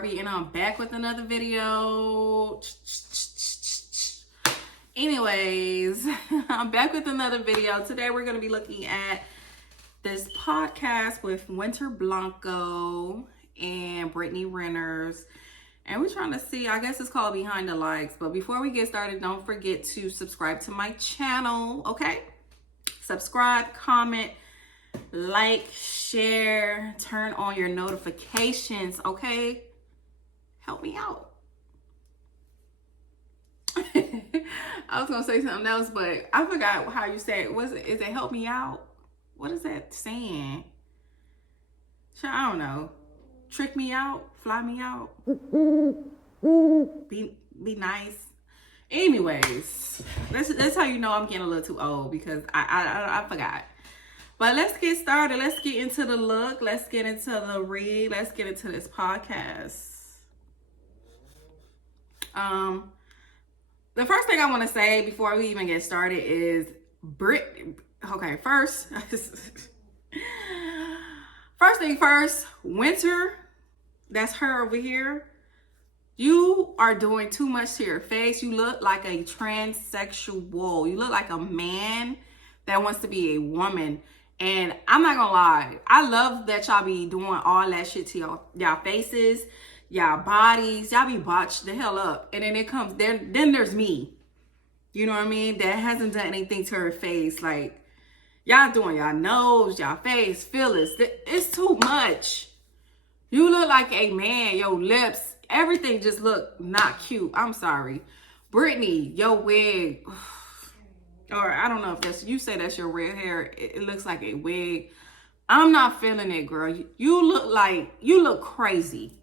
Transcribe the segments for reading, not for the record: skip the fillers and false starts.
Barbie, and I'm back with another video. Anyways, I'm back with another video. Today we're going to be looking at this podcast with Winter Blanco and Brittney Renners. And we're trying to see, I guess it's called Behind the Likes. But before we get started, don't forget to subscribe to my channel, okay? Subscribe, comment, like, share, turn on your notifications, okay? Help me out. I was gonna say something else, but I forgot how you say it. Is it help me out? What is that saying? I don't know. Trick me out, fly me out, be nice. Anyways, that's how you know I'm getting a little too old, because I forgot. But let's get started. Let's get into the look. Let's get into the read. Let's get into this podcast. The first thing I want to say before we even get started is first thing first, Winter, that's her over here. You are doing too much to your face. You look like a transsexual. You look like a man that wants to be a woman. And I'm not gonna lie, I love that y'all be doing all that shit to y'all faces, y'all bodies. Y'all be botched the hell up. And then then there's me. You know what I mean? That hasn't done anything to her face. Like, y'all doing y'all nose, y'all face, fillers. It's too much. You look like a man. Your lips, everything just look not cute. I'm sorry. Brittney, your wig, or I don't know if you say that's your red hair. It looks like a wig. I'm not feeling it, girl. You look crazy.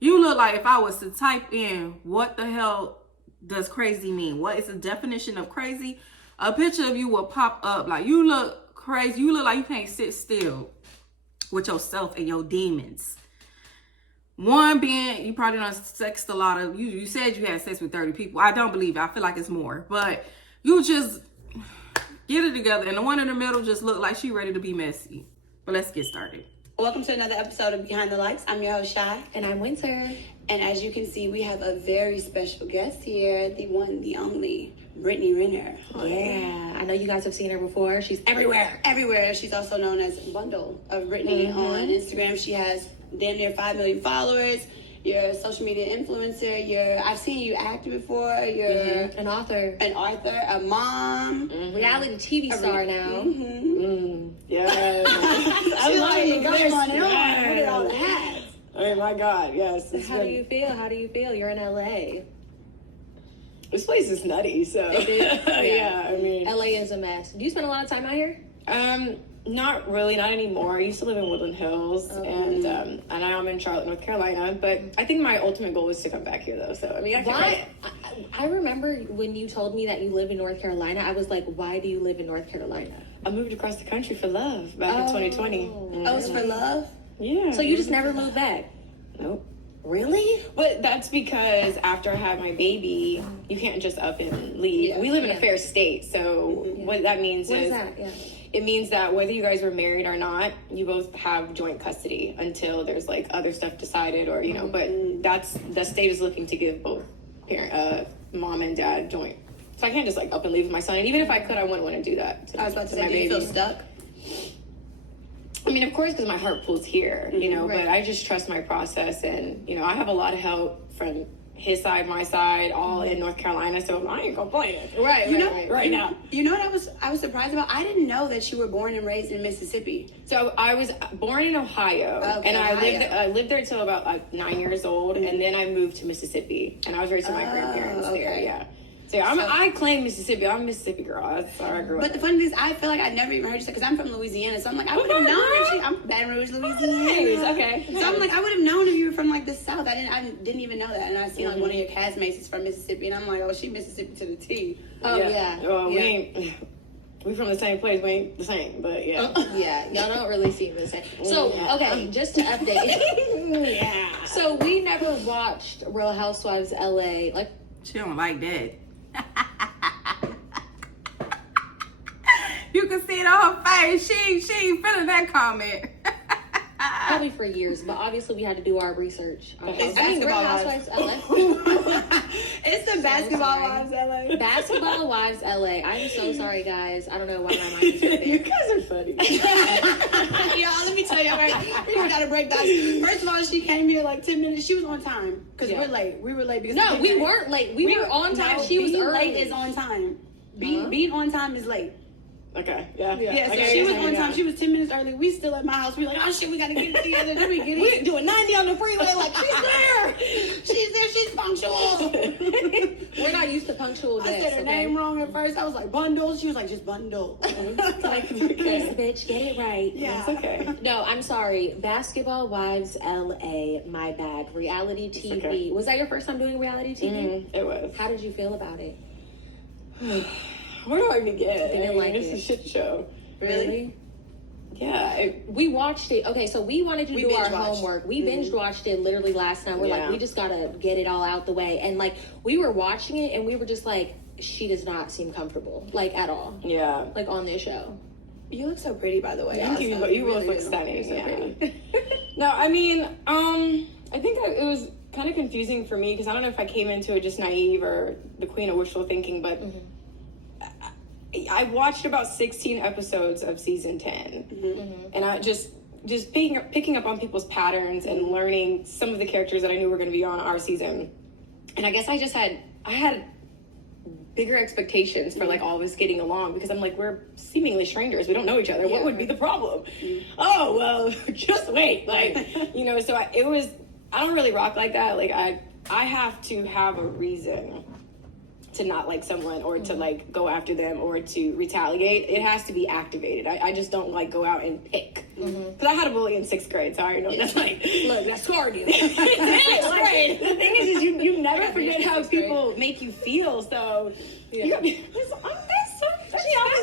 You look like if I was to type in what the hell does crazy mean? What is the definition of crazy? A picture of you will pop up. Like, you look crazy. You look like you can't sit still with yourself and your demons. One being, you probably done sexed a lot of, you said you had sex with 30 people. I don't believe it. I feel like it's more. But you just get it together. And the one in the middle just looked like she ready to be messy. But let's get started. Welcome to another episode of Behind the Likes. I'm your host, Shy. And I'm Winter. And as you can see, we have a very special guest here, the one, the only, Brittney Renner. Yeah, I know you guys have seen her before. She's everywhere. Everywhere. She's also known as Bundle of Brittney on Instagram. She has damn near 5 million followers. You're a social media influencer. I've seen you act before. You're an author, a mom, reality TV star now. Yes. I like it. Come on, put it on the hats. Oh my God, yes. How do you feel? How do you feel? You're in LA. This place is nutty, so. It is? Yeah, I mean. LA is a mess. Do you spend a lot of time out here? Not really, not anymore. I used to live in Woodland Hills, and now I'm in Charlotte, North Carolina. But I think my ultimate goal is to come back here, though. So I mean, I remember when you told me that you live in North Carolina. I was like, why do you live in North Carolina? I moved across the country for love back in 2020. Oh, it's for love? Yeah. So you just never moved back? Nope. Really? But that's because after I had my baby, you can't just up and leave. Yeah. We live in a fair state, so what that means What is that? Yeah. it means that whether you guys were married or not, you both have joint custody until there's like other stuff decided, or but the state is looking to give both mom and dad joint. So I can't just like up and leave with my son. And even if I could, I wouldn't want to do that. I was about to say, do you feel stuck? I mean, of course, because my heart pulls here, but I just trust my process. And, I have a lot of help from his side, my side, all in North Carolina. So I ain't complaining. Right now. You know what I was surprised about? I didn't know that you were born and raised in Mississippi. So I was born in Ohio, and I lived there till about like 9 years old, and then I moved to Mississippi, and I was raised with my grandparents there. Yeah. So I claim Mississippi. I'm a Mississippi girl. That's how I grew up. But the funny thing is, I feel like I never even heard you say, because I'm from Louisiana, so I'm like, I would have known that I'm Baton Rouge, Louisiana. Okay. So I'm like, I would have known if you were from like the South. I didn't even know that. And I seen like one of your castmates is from Mississippi, and I'm like, oh, she Mississippi to the T. Oh yeah. Well, we from the same place. We ain't the same, but yeah. Yeah, y'all don't really seem the same. So okay, just to update. Yeah. So we never watched Real Housewives LA. Like, She don't like that. You can see it on her face. She ain't feeling that comment. Probably for years, but obviously we had to do our research. It's I mean, Real Basketball Housewives LA. It's the Basketball sorry. Wives LA. Basketball Wives LA. I'm so sorry, guys. I don't know why my mind is so You big. guys are funny. Y'all, let me tell you, right? We gotta break that. First of all, she came here like 10 minutes. She was on time because Yeah. we're late. We were late because No, we weren't late. We were on time. No, She was being early. late is on time. Being on time is late. Okay, yeah. Yeah, so Okay, she was yeah, on yeah. time. She was 10 minutes early. We still at my house. We like, oh shit, we gotta get it together. Then we get it. We doing 90 on the freeway. Like, she's there. She's there. She's punctual. We're not used to punctual I days. said her name wrong at first. I was like, bundle. She was like, just bundle. Like, Yes, bitch, get it right. yeah. It's okay. No, I'm sorry. Basketball Wives LA. My bad. Reality TV. okay. Was that your first time doing reality TV? It was. How did you feel about it? Where do I begin? Didn't like it's it. a shit show. Really? Yeah. We watched it. Okay, so we wanted to We do our binge-watched. homework. We binge watched it literally last night. We're like, Yeah. we just gotta get it all out the way. And like, we were watching it and we were just like, she does not seem comfortable, like at all, Yeah. like on this show. You look so pretty, by the way. Thank you. You both look stunning. Yeah. No, I mean, I think that it was kind of confusing for me because I don't know if I came into it just naive or the queen of wishful thinking, but I watched about 16 episodes of season 10, and I just picking up on people's patterns and learning some of the characters that I knew were going to be on our season, and I guess I had bigger expectations for like all of us getting along because I'm like, we're seemingly strangers, we don't know each other. What would be the problem? Oh well, just wait, like So I don't really rock like that. Like I have to have a reason to not like someone or to like go after them or to retaliate. It has to be activated. I just don't like go out and pick. Because I had a bully in 6th grade, so I already know that's like, look, that scarred you. Like, the thing is you never forget how people make you feel. So she always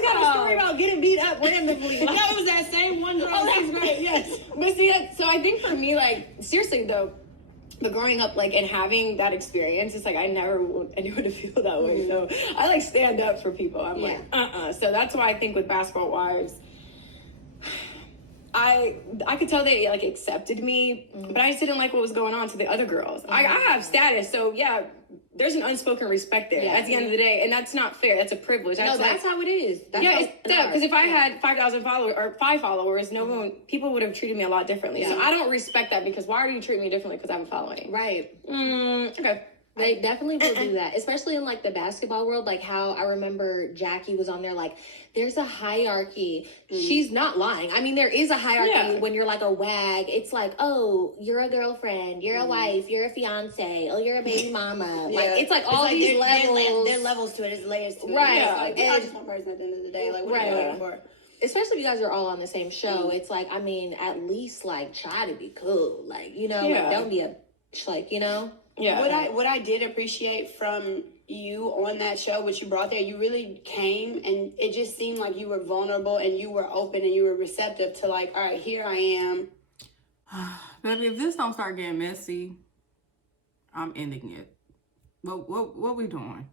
got a story about getting beat up randomly. Like, That was that same one girl in 6th grade. Yes. but see, so I think for me, like, seriously though, but growing up, like, and having that experience, it's like I never want anyone to feel that way. So I like stand up for people. I'm like, So that's why I think with Basketball Wives, I could tell they like accepted me, but I just didn't like what was going on to the other girls. I have status, so yeah, there's an unspoken respect there at the end of the day, and that's not fair. That's a privilege. No, that's how it is. That's Yeah, how it's because if I had 5,000 followers or 5 followers, people would have treated me a lot differently. So I don't respect that because why are you treating me differently because I have a following? Right. Okay. They definitely will do that, especially in like the basketball world. Like how I remember Jackie was on there, like, there's a hierarchy. She's not lying. I mean, there is a hierarchy when you're like a wag. It's like, oh, you're a girlfriend, you're a wife, you're a fiance, oh, you're a baby mama. Like, it's like all these levels. There are levels to it. There's layers to it. Right. Yeah, like, we're And- just one person at the end of the day. Like, what are you waiting for? Especially if you guys are all on the same show. It's like, I mean, at least like try to be cool. Like, like, don't be a like, Yeah. What I did appreciate from you on that show, what you brought there, you really came and it just seemed like you were vulnerable and you were open and you were receptive to like, all right, here I am. Baby, if this don't start getting messy, I'm ending it. What we doing?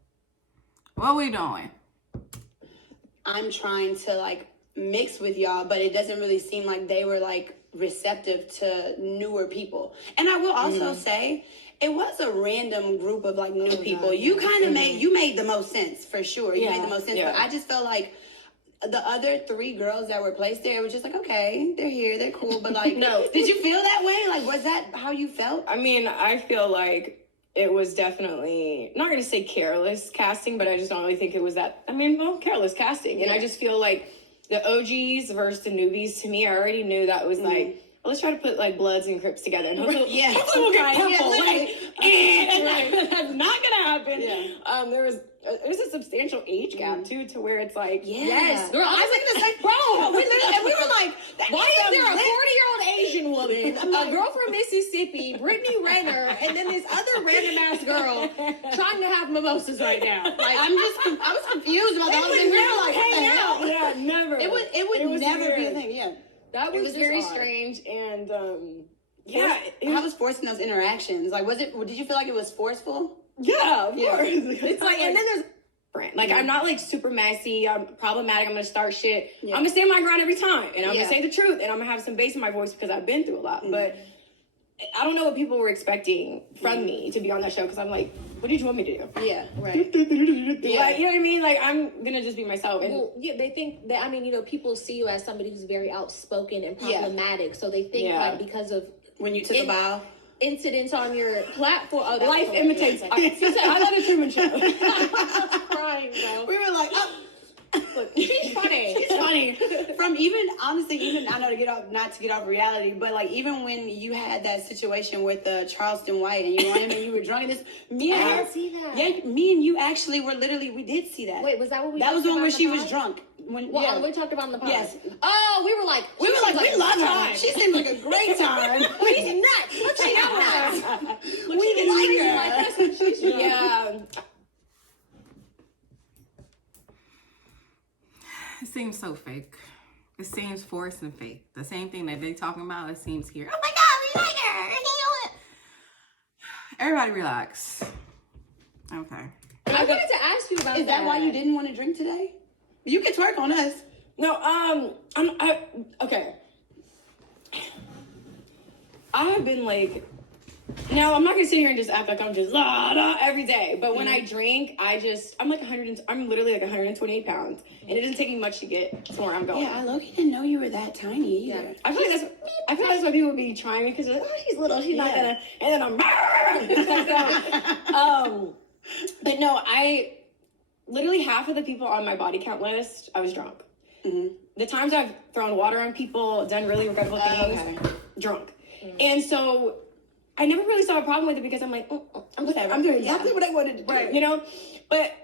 What we doing? I'm trying to like mix with y'all, but it doesn't really seem like they were like receptive to newer people. And I will also say, it was a random group of like new people. You kind of made the most sense for sure. You made the most sense. But I just felt like the other 3 girls that were placed there, it was just like, okay, they're here, they're cool. But like, no, did you feel that way? Like, was that how you felt? I mean, I feel like it was definitely, not going to say careless casting, but I just don't really think it was that, careless casting. And I just feel like the OGs versus the newbies, to me, I already knew that was like, let's try to put like Bloods and Crips together. And hopefully we'll get purple. That's not gonna happen. Yeah. There's a substantial age gap too, to where it's like, yes, Girl, I was thinking the same. Bro, we were like, why is there a 40-year-old Asian woman, a girl from Mississippi, Brittney Renner, and then this other random ass girl trying to have mimosas right now? Like, I was confused about the whole thing. We were like, hang out. Yeah, never. It would never weird. be a thing. Yeah. that It was very odd. strange, and How was forcing those interactions? Like, did you feel like it was forceful? yeah, of course. It's like, and then there's Like, I'm not, like, super messy. I'm problematic. I'm going to start shit. Yeah. I'm going to stand my ground every time. And I'm going to say the truth. And I'm going to have some bass in my voice because I've been through a lot. But I don't know what people were expecting from me to be on that show. Because I'm like, what did you want me to do? Yeah, right. Like, you know what I mean? Like, I'm going to just be myself. And Well, yeah, they think that, I mean, you know, people see you as somebody who's very outspoken and problematic. So they think, like, because of... When you took a bow? Incidents on your platform. Oh, life imitates. I love the Truman Show. I'm crying, bro. We were like, oh. Look, she's funny. She's funny. From even, honestly, I know not to get off reality, but like even when you had that situation with Charleston White and you were him and you were drunk and this, me and I her, didn't see that. Yeah, me and you actually were literally, we did see that. Wait, was that what we That was talked the one about where in she the was pod? drunk. When, Well, we talked about in the pod. Yes. Oh, we were like, we love her. She seemed like a great time. She's nuts. Look, she's nuts. We like her. Like this when she's drunk. Yeah. It seems so fake. It seems forced and fake. The same thing that they talking about, it seems here. Oh my God, we like her. I can't do it. Everybody relax. Okay. I wanted to ask you about that. Is that why you didn't want to drink today? You can twerk on us. No, okay. I have been like, now I'm not gonna sit here and just act like I'm just every day. But when I drink, I'm like I'm literally like 128 pounds, and it doesn't take me much to get to where I'm going. Yeah, I low-key didn't know you were that tiny either. Yeah. I feel like that's why people would be trying me because they're like, oh, she's little, she's not gonna, and then I'm, but no, literally half of the people on my body count list, I was drunk. Mm-hmm. The times I've thrown water on people, done really regrettable things, drunk. Mm-hmm. And so I never really saw a problem with it because I'm like, I'm doing exactly what I wanted to do, you know? But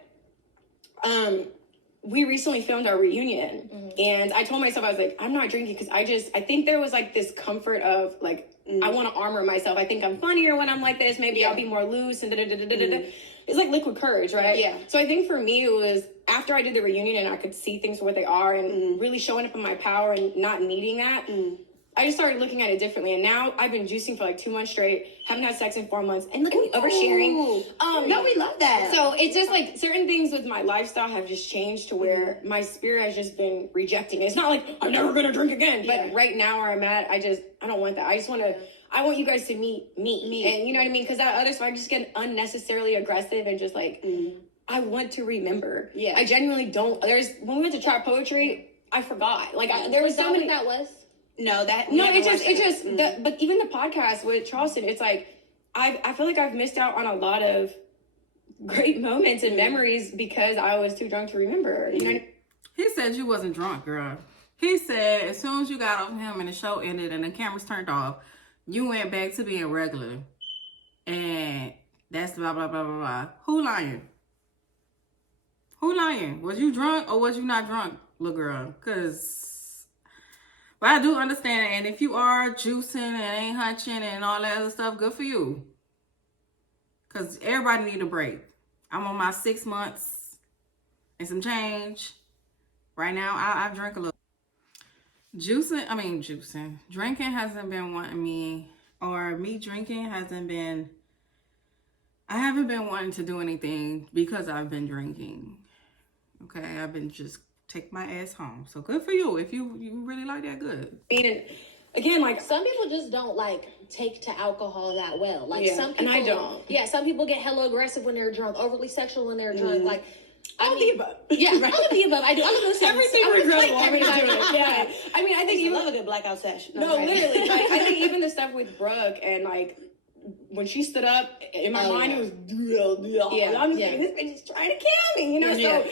we recently filmed our reunion, and I told myself, I was like, I'm not drinking because I think there was like this comfort of like, I want to armor myself. I think I'm funnier when I'm like this. Maybe I'll be more loose and It's like liquid courage, right? Yeah. So I think for me, it was after I did the reunion and I could see things for what they are and really showing up in my power and not needing that. I just started looking at it differently. And now I've been juicing for like 2 months straight, haven't had sex in 4 months. And look at me oversharing. No, we love that. So it's just like certain things with my lifestyle have just changed to where my spirit has just been rejecting it. It's not like I'm never going to drink again. But right now where I'm at, I don't want that. I want you guys to meet me. And you know what I mean? Because that other stuff, I just get unnecessarily aggressive and just like, I want to remember. Yeah. I genuinely don't. When we went to Trap Poetry, I forgot. Like there was so many. That was? But even the podcast with Charleston, it's like, I feel like I've missed out on a lot of great moments and memories because I was too drunk to remember. You know? He said you wasn't drunk, girl. He said as soon as you got off him and the show ended and the cameras turned off, you went back to being regular. And that's blah, blah, blah, blah, blah. Who lying? Who lying? Was you drunk or was you not drunk, little girl? But I do understand it. And if you are juicing and ain't hunching and all that other stuff, good for you. Because everybody need a break. I'm on my 6 months and some change. Right now, I drink a little. Juicing. Drinking hasn't been wanting me, or me drinking hasn't been, I haven't been wanting to do anything because I've been drinking. Okay, I've been just take my ass home. So good for you. If you really like that, good. Again, like some people just don't like take to alcohol that well. Like some people, and I don't. Yeah, some people get hella aggressive when they're drunk, overly sexual when they're drunk. Like all of the above. Yeah, all of the above. I do. All of those things. Everything regrettable. Yeah. I mean, I think I love a good blackout session. No, literally. Like, I think even the stuff with Brooke and like when she stood up in my mind, it was I'm just this bitch is trying to kill me, you know. So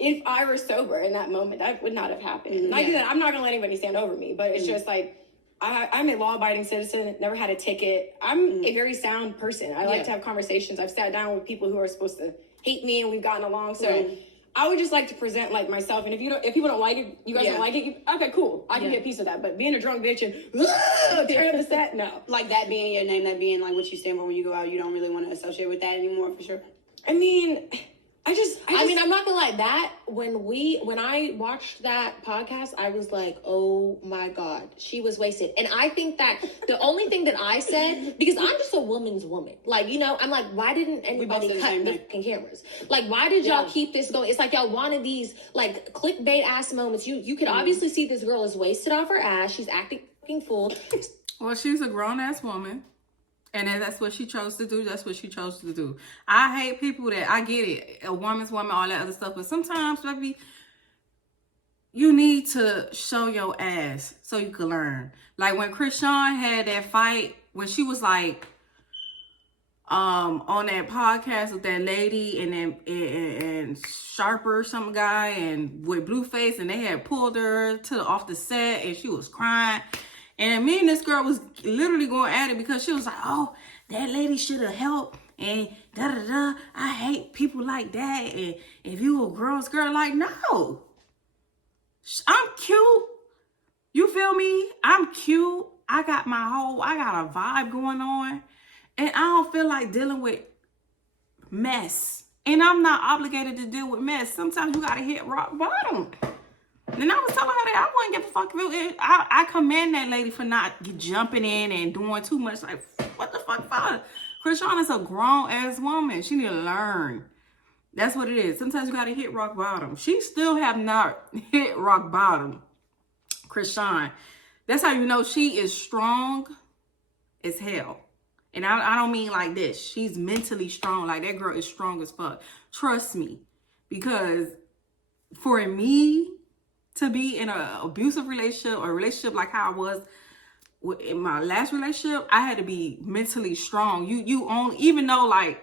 if I were sober in that moment, that would not have happened. And I do that. I'm not gonna let anybody stand over me, but it's just like I'm a law-abiding citizen. Never had a ticket. I'm a very sound person. I like to have conversations. I've sat down with people who are supposed to hate me, and we've gotten along. So I would just like to present like myself. And if people don't like it, you guys don't like it. Okay, cool. I can get a piece of that. But being a drunk bitch and tearing up the set, no. Like that being your name, that being like what you stand for when you go out, you don't really want to associate with that anymore, for sure. I mean, I just mean, I'm not gonna lie, that when I watched that podcast, I was like, oh my God, she was wasted. And I think that the only thing that I said, because I'm just a woman's woman, like, you know, I'm like, why didn't anybody cut the fucking cameras? Like, why did y'all keep this going? It's like y'all wanted these like clickbait ass moments. You could obviously see this girl is wasted off her ass. She's acting fucking fool. Well, she's a grown ass woman. And if that's what she chose to do, that's what she chose to do. I hate people that, I get it, a woman's woman, all that other stuff. But sometimes, baby, you need to show your ass so you can learn. Like when Krishan had that fight, when she was like, on that podcast with that lady and Sharper, some guy, and with Blueface, and they had pulled her off the set, and she was crying. And me and this girl was literally going at it because she was like, oh, that lady should have helped. And da-da-da. I hate people like that. And if you a girl's girl, like, no. I'm cute. You feel me? I'm cute. I got a vibe going on. And I don't feel like dealing with mess. And I'm not obligated to deal with mess. Sometimes you got to hit rock bottom. And I was telling her that I wouldn't give a fuck if I commend that lady for not jumping in and doing too much. Like, what the fuck, father? Krishan is a grown-ass woman. She need to learn. That's what it is. Sometimes you got to hit rock bottom. She still have not hit rock bottom. Krishan. That's how you know she is strong as hell. And I don't mean like this. She's mentally strong. Like, that girl is strong as fuck. Trust me. Because for me to be in an abusive relationship or a relationship like how I was in my last relationship, I had to be mentally strong. You only, even though like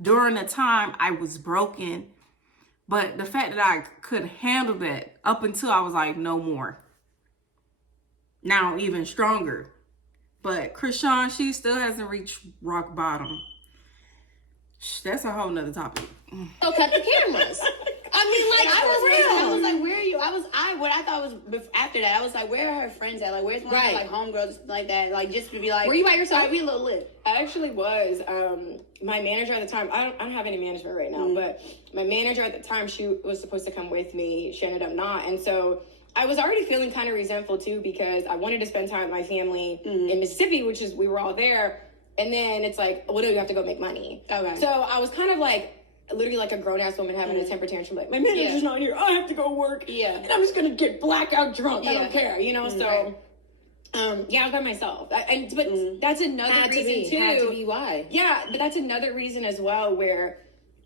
during the time I was broken, but the fact that I could handle that up until I was like, no more. Now I'm even stronger. But Krishan, she still hasn't reached rock bottom. That's a whole nother topic. So cut the cameras. I mean, like, I was like, where are you? What I thought was after that, I was like, where are her friends at? Like, where's one of her, like, homegirls or something like that? Like, just to be like, were you by yourself? Be a little lit. I actually was. My manager at the time, I don't have any management right now, but my manager at the time, she was supposed to come with me. She ended up not. And so I was already feeling kind of resentful too, because I wanted to spend time with my family in Mississippi, which is, we were all there. And then it's like, well, do you have to go make money? Okay. So I was kind of like, literally like a grown-ass woman having a temper tantrum, like, my manager's not here, I have to go work, and I'm just gonna get blackout drunk, I don't care, you know. So I was by myself, but that's another reason too. Had to be why. Yeah, but that's another reason as well, where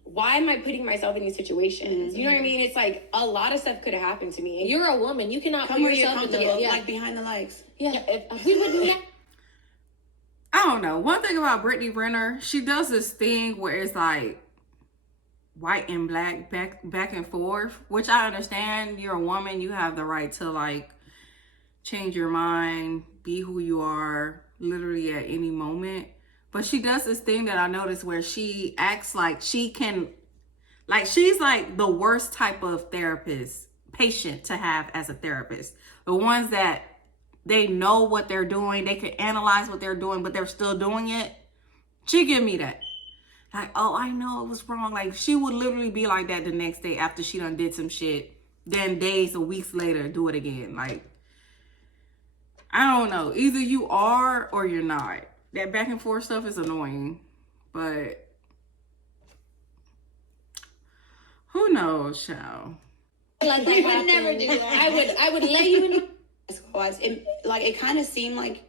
why am I putting myself in these situations? You know what I mean? It's like a lot of stuff could have happened to me, and you're a woman, you cannot put yourself in the like behind the likes. We would I don't know. One thing about Brittney Renner, she does this thing where it's like white and black back and forth, which I understand. You're a woman, you have the right to like change your mind, be who you are literally at any moment. But she does this thing that I noticed where she acts like she can, like, she's like the worst type of patient to have as a therapist. The ones that they know what they're doing, they can analyze what they're doing, but they're still doing it. She give me that. Like, oh, I know it was wrong. Like, she would literally be like that the next day after she done did some shit. Then days or weeks later, do it again. Like, I don't know. Either you are or you're not. That back and forth stuff is annoying. But who knows, child? Like, I would never do that. I would lay you in. It kind of seemed like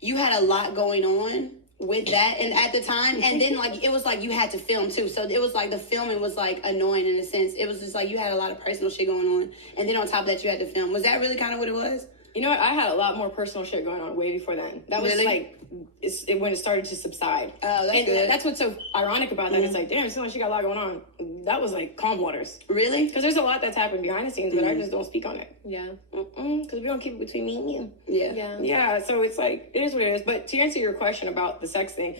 you had a lot going on with that, and at the time, and then like it was like you had to film too, so it was like the filming was like annoying in a sense. It was just like you had a lot of personal shit going on, and then on top of that you had to film. Was that really kind of what it was? You know what? I had a lot more personal shit going on way before then. That was like when it started to subside. Oh, that's good. That's what's so ironic about that. It's like, damn, so she got a lot going on. That was like calm waters. Really? Because there's a lot that's happened behind the scenes, but I just don't speak on it. Yeah. Because we don't keep it between me and you. Yeah. So it's like, it is what it is. But to answer your question about the sex thing,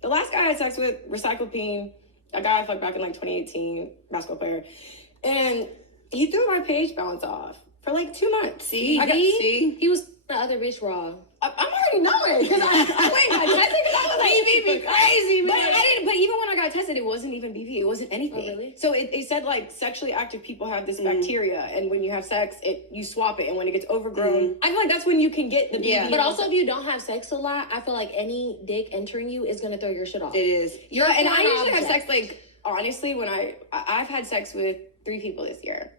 the last guy I had sex with, recycled a guy I fucked back in like 2018, basketball player, and he threw my page balance off for like 2 months. See? He was the other bitch raw. I'm already knowing because I went and got tested because I was like, BV crazy, man. But I didn't. But even when I got tested, it wasn't even BV. It wasn't anything. Oh, really? So it said like sexually active people have this bacteria, and when you have sex, you swap it, and when it gets overgrown, I feel like that's when you can get the BV. Yeah. But also, if you don't have sex a lot, I feel like any dick entering you is gonna throw your shit off. It is. You're and I an usually have object. sex like honestly when I've had sex with 3 people this year.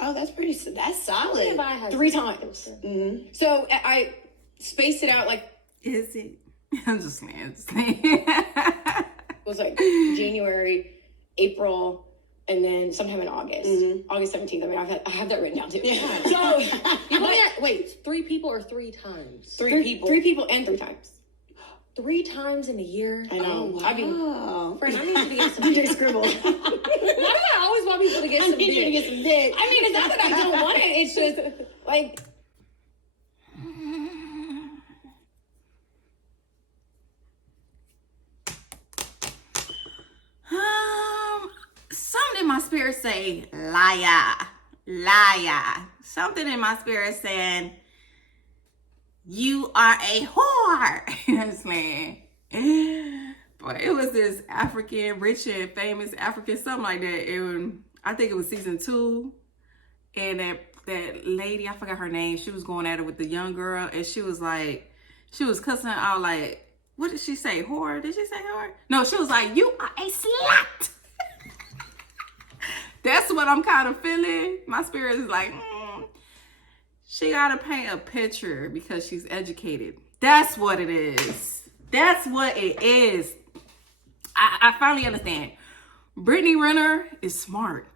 Oh, that's If solid. I had 3 sex, times. Mm-hmm. So I spaced it out like Is it? I'm just saying. it was like January, April, and then sometime in August. August 17th. I mean, I have that written down too. Yeah. So You only had, wait, 3 people or 3 times? 3 people. 3 people and 3 times. 3 times in a year? I know. Oh, I mean, wow. Friend, I need you to get some DJ dick. scribble. Why do I always want people to get some I need you to dick? get some dick. I mean, it's not that I don't want it. It's just like Something in my spirit say liar. Something in my spirit saying you are a whore. You know what I'm saying? But it was this African, rich and famous African, something like that. I think it was season 2, and that lady, I forgot her name. She was going at it with the young girl, and she was cussing her out like, what did she say? Whore? Did she say whore? No, she was like, you are a slut. That's what I'm kind of feeling. My spirit is like, she got to paint a picture because she's educated. That's what it is. That's what it is. I finally understand. Brittney Renner is smart.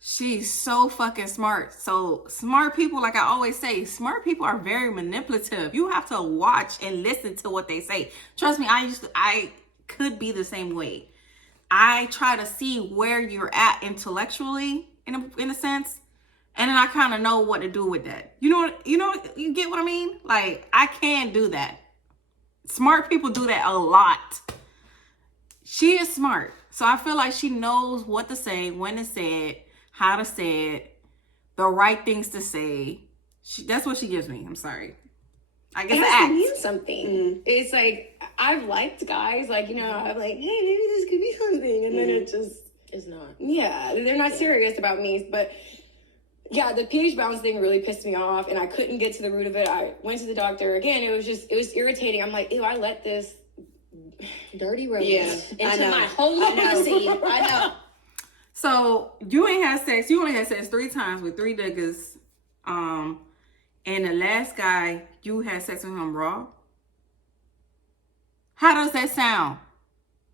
She's so fucking smart. So smart people, like I always say, smart people are very manipulative. You have to watch and listen to what they say. Trust me, I could be the same way. I try to see where you're at intellectually, in a sense, and then I kind of know what to do with that. You get what I mean? Like, I can do that. Smart people do that a lot. She is smart, so I feel like she knows what to say, when to say it, how to say it, the right things to say. That's what she gives me. I'm sorry. I guess it it has to acts. mean something. It's like I've liked guys, like, I'm like, hey, maybe this could be something, and then it just It's not. yeah, they're not serious about me. But yeah, the pH balance thing really pissed me off, and I couldn't get to the root of it. I went to the doctor again. It was irritating. I'm like, ew, I let this Dirty road I into know. my holy I know. pussy. I know. So you ain't had sex. You only had sex 3 times with 3 niggas. And the last guy, you had sex with him raw. How does that sound?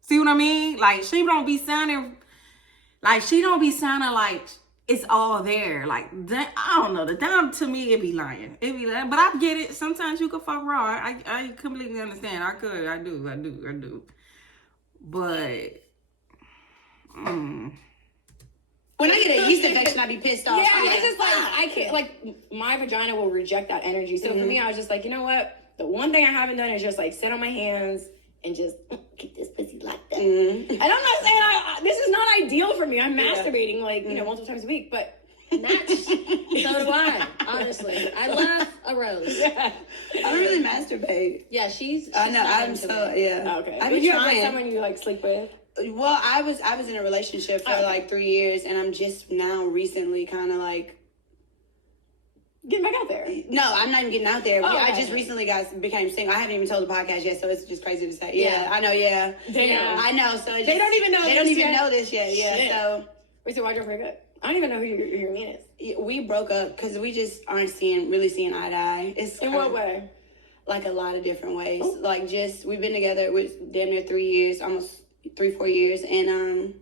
See what I mean? Like, she don't be sounding like it's all there. Like, I don't know. The down to me, it be lying. But I get it. Sometimes you can fuck raw. I completely understand. I do. But When I get a yeast infection, I be pissed off. yeah, I'm it's just like "Ah." I can't, like, my vagina will reject that energy. So for me, I was just like, you know what? The one thing I haven't done is just like sit on my hands and just keep this pussy like that. And I'm not saying this is not ideal for me. I'm masturbating like multiple times a week, but Match. So do I, honestly. I love a rose. I don't really masturbate. Yeah, she's I know. not I'm into so it. yeah. Oh, okay. I've But been you have like trying. someone you like sleep with. Well, I was in a relationship for like 3 years, and I'm just now recently kind of like. Getting back out there. No, I'm not even getting out there. I okay. just recently became single. I haven't even told the podcast yet, so it's just crazy to say. Yeah, I know. Yeah, Damn. I know. So They don't even know They this don't even yet? know this yet. Yeah. Shit. So Wait, so why'd you break up? I don't even know who your man is. we broke up because we just aren't really seeing eye to eye. It's In what way? Like a lot of different ways. Like we've been together with damn near 3 years, almost 3-4 years, and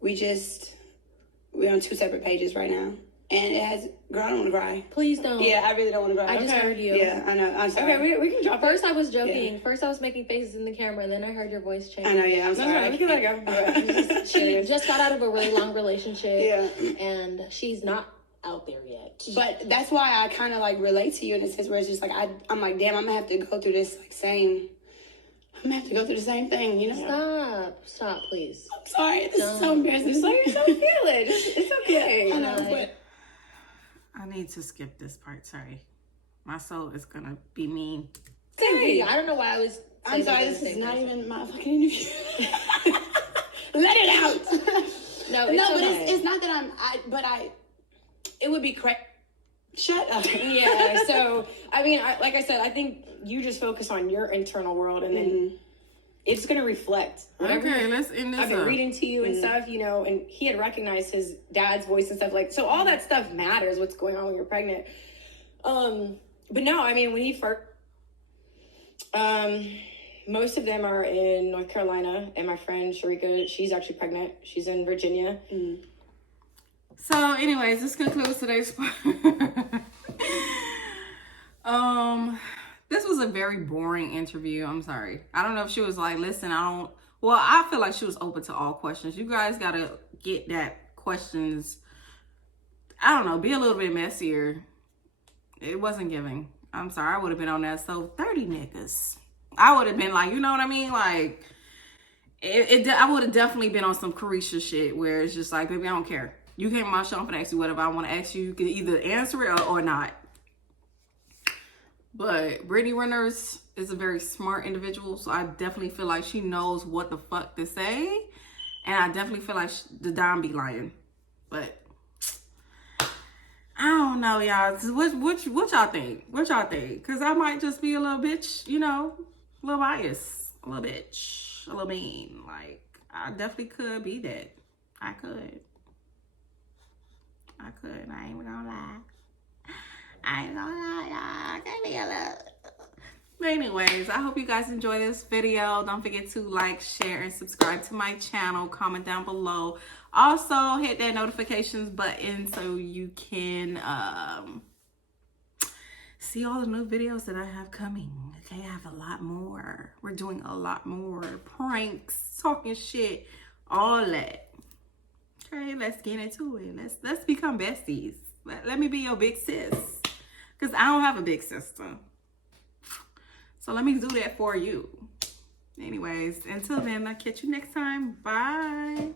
we're on 2 separate pages right now. And it has, girl, I don't want to cry. Please don't. Yeah, I really don't want to cry. I just heard you. Yeah, I know. I'm sorry. Okay, we can drop First I was joking. First I was making faces in the camera, and then I heard your voice change. I know, yeah, I'm No, sorry. we can let it go. She just got out of a really long relationship. Yeah. And she's not out there yet. But that's why I kind of like relate to you in a sense where it's just like, I'm like, damn, I'm going to have to go through this I'm going to have to go through the same thing, you know? Stop, please. I'm sorry. This is so embarrassing. Just let yourself feel it. It's okay. I know, but I need to skip this part. Sorry. My soul is gonna be mean. Hey, I don't know why I was. I'm sorry, this is not even my fucking interview. Let it out. No, but okay. it's not that it would be correct. Shut up. Yeah, so, I mean, like I said, I think you just focus on your internal world and then it's going to reflect. Okay, let's end this I've been up. reading to you and stuff, you know, and he had recognized his dad's voice and stuff like, so all that stuff matters, what's going on when you're pregnant. But no, I mean, when he first, most of them are in North Carolina, and my friend Sharika, she's actually pregnant. She's in Virginia. So, anyways, this concludes today's this was a very boring interview. I'm sorry. I don't know if she was like, listen, I feel like she was open to all questions. You guys gotta get that questions, I don't know, be a little bit messier. It wasn't giving. I'm sorry, I would have been on that. So 30 niggas. I would have been like, you know what I mean? Like, I would have definitely been on some Carisha shit where it's just like, baby, I don't care. You came on my show, I'm gonna ask you whatever I want to ask you. You can either answer it or not. But Brittney Renner is a very smart individual, so I definitely feel like she knows what the fuck to say. And I definitely feel like the dime be lying. But I don't know, y'all. What y'all think? What y'all think? Because I might just be a little bitch, you know, a little biased, a little bitch, a little mean. Like, I definitely could be that. I could. I ain't even gonna lie. Y'all. I can't be a little. But anyways, I hope you guys enjoy this video. Don't forget to like, share, and subscribe to my channel. Comment down below. Also, hit that notifications button so you can see all the new videos that I have coming. Okay, I have a lot more. We're doing a lot more. Pranks, talking shit, all that. Okay, let's get into it. Let's become besties. Let me be your big sis. Because I don't have a big sister. So let me do that for you. Anyways, until then, I'll catch you next time. Bye.